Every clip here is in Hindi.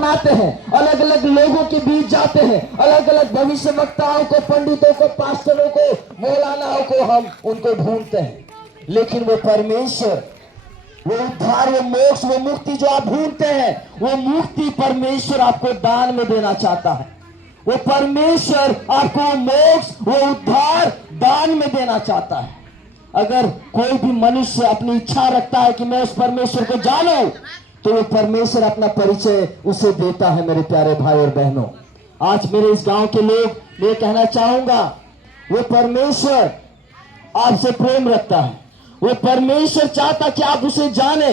अपनाते हैं, अलग अलग लोगों के बीच जाते हैं, अलग अलग भविष्य वक्ताओं को, पंडितों को, पास्टरों को, मौलानाओं को हम उनको ढूंढते हैं, लेकिन वो परमेश्वर, वो उद्धार, वो मोक्ष, वो मुक्ति जो आप ढूंढते हैं, वो मुक्ति परमेश्वर आपको दान में देना चाहता है। वो परमेश्वर आपको मोक्ष, वो उद्धार दान में देना चाहता है। अगर कोई भी मनुष्य अपनी इच्छा रखता है कि मैं उस परमेश्वर को जानूं, तो वो परमेश्वर अपना परिचय उसे देता है। मेरे प्यारे भाई और बहनों, आज मेरे इस गांव के लोग, मैं कहना चाहूंगा, वो परमेश्वर आपसे प्रेम रखता है। वो परमेश्वर चाहता कि आप उसे जाने,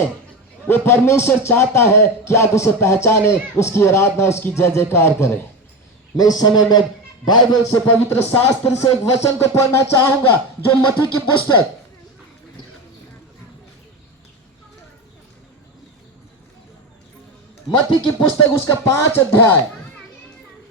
वो परमेश्वर चाहता है कि आप उसे पहचाने, उसकी आराधना, उसकी जय जयकार करें। मैं इस समय में बाइबल से, पवित्र शास्त्र से एक वचन को पढ़ना चाहूंगा, जो मत्ती की पुस्तक, मत्ती की पुस्तक उसका 5 अध्याय,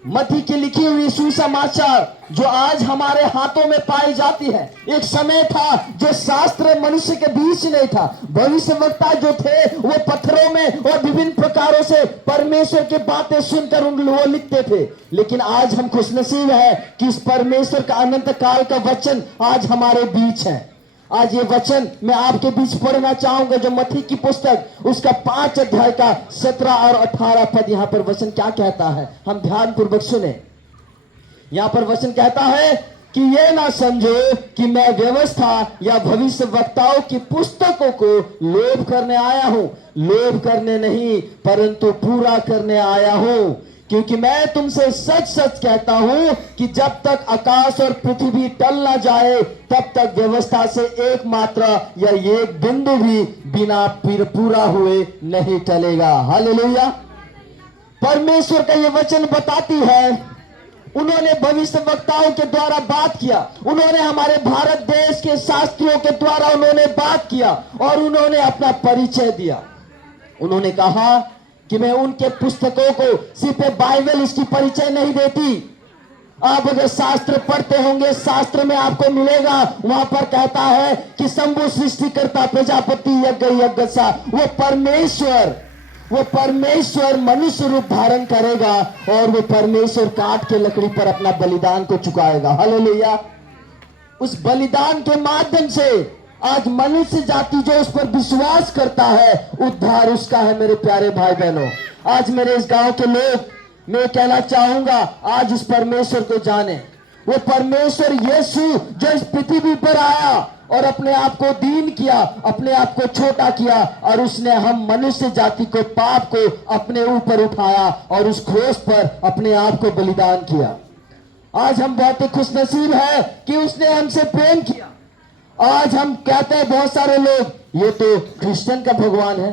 मत्ती की लिखी हुई सुसमाचार जो आज हमारे हाथों में पाई जाती है। एक समय था जो शास्त्र मनुष्य के बीच नहीं था, भविष्यवक्ता जो थे वो पत्थरों में और विभिन्न प्रकारों से परमेश्वर की बातें सुनकर वो लिखते थे। लेकिन आज हम खुशनसीब है कि इस परमेश्वर का अनंत काल का वचन आज हमारे बीच है। आज ये वचन मैं आपके बीच पढ़ना चाहूंगा, जो मत्ती की पुस्तक उसका 5 अध्याय का 17 और 18 पद। यहां पर वचन क्या कहता है, हम ध्यान पूर्वक सुने। यहां पर वचन कहता है कि ये ना समझो कि मैं व्यवस्था या भविष्य वक्ताओं की पुस्तकों को लोभ करने आया हूं। लोभ करने नहीं, परंतु पूरा करने आया हूं। क्योंकि मैं तुमसे सच सच कहता हूं कि जब तक आकाश और पृथ्वी टल ना जाए, तब तक व्यवस्था से एक मात्रा या एक बिंदु भी बिना पूरा हुए नहीं टलेगा। हालेलुया। परमेश्वर का ये वचन बताती है, उन्होंने भविष्य वक्ताओं के द्वारा बात किया, उन्होंने हमारे भारत देश के शास्त्रियों के द्वारा उन्होंने बात किया और उन्होंने अपना परिचय दिया। उन्होंने कहा कि मैं उनके पुस्तकों को, सिर्फ बाइबल इसकी परिचय नहीं देती। आप अगर शास्त्र पढ़ते होंगे, शास्त्र में आपको मिलेगा, वहां पर कहता है कि शंभु सृष्टिकर्ता, प्रजापति, यज्ञ यज्ञसा, वो परमेश्वर मनुष्य रूप धारण करेगा और वो परमेश्वर काट के लकड़ी पर अपना बलिदान को चुकाएगा। हालेलुया। उस बलिदान के माध्यम से आज मनुष्य जाति जो उस पर विश्वास करता है, उद्धार उसका है। मेरे प्यारे भाई बहनों, आज मेरे इस गांव के लोग, मैं कहना चाहूंगा, आज उस परमेश्वर को जाने। वो परमेश्वर यीशु जो इस पृथ्वी पर आया और अपने आप को दीन किया, अपने आप को छोटा किया, और उसने हम मनुष्य जाति को, पाप को अपने ऊपर उठाया और उस क्रूस पर अपने आप को बलिदान किया। आज हम बहुत ही खुशनसीब है कि उसने हमसे प्रेम किया। आज हम कहते हैं बहुत सारे लोग, ये तो क्रिश्चियन का भगवान है।